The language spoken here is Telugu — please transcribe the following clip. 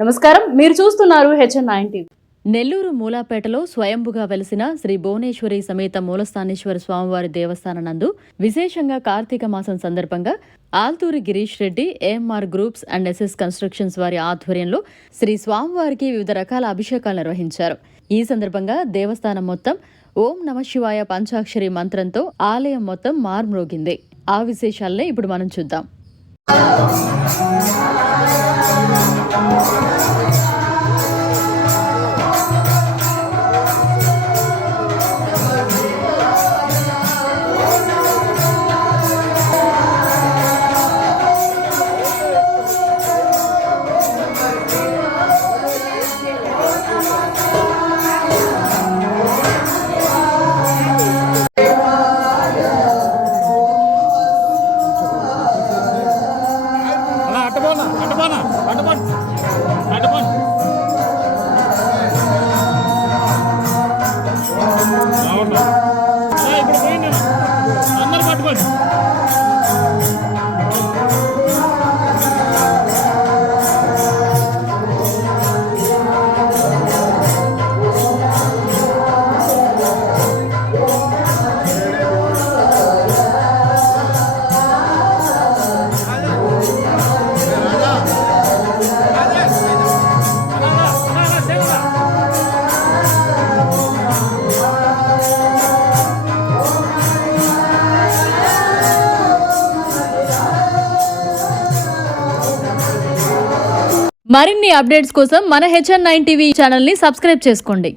నమస్కారం, మీరు చూస్తున్నారు HN9 టీవీ. నెల్లూరు మూలాపేటలో స్వయంభుగా వెలిసిన శ్రీ భువనేశ్వరి సమేత మూలస్థానేశ్వర స్వామివారి దేవస్థానం నందు విశేషంగా కార్తీక మాసం సందర్భంగా Althuri Girish Reddy, AMR groups and SS constructions వారి ఆధ్వర్యంలో శ్రీ స్వామివారికి వివిధ రకాల అభిషేకాలు నిర్వహించారు. ఈ సందర్భంగా దేవస్థానం మొత్తం ఓం నమశివాయ పంచాక్షరి మంత్రంతో ఆలయం మొత్తం మార్మ్రోగింది. ఆ విశేషాలనే ఇప్పుడు మనం చూద్దాం. మరిన్ని అప్డేట్స్ కోసం మన HN9 టీవీ ఛానల్ని సబ్స్క్రైబ్ చేసుకోండి.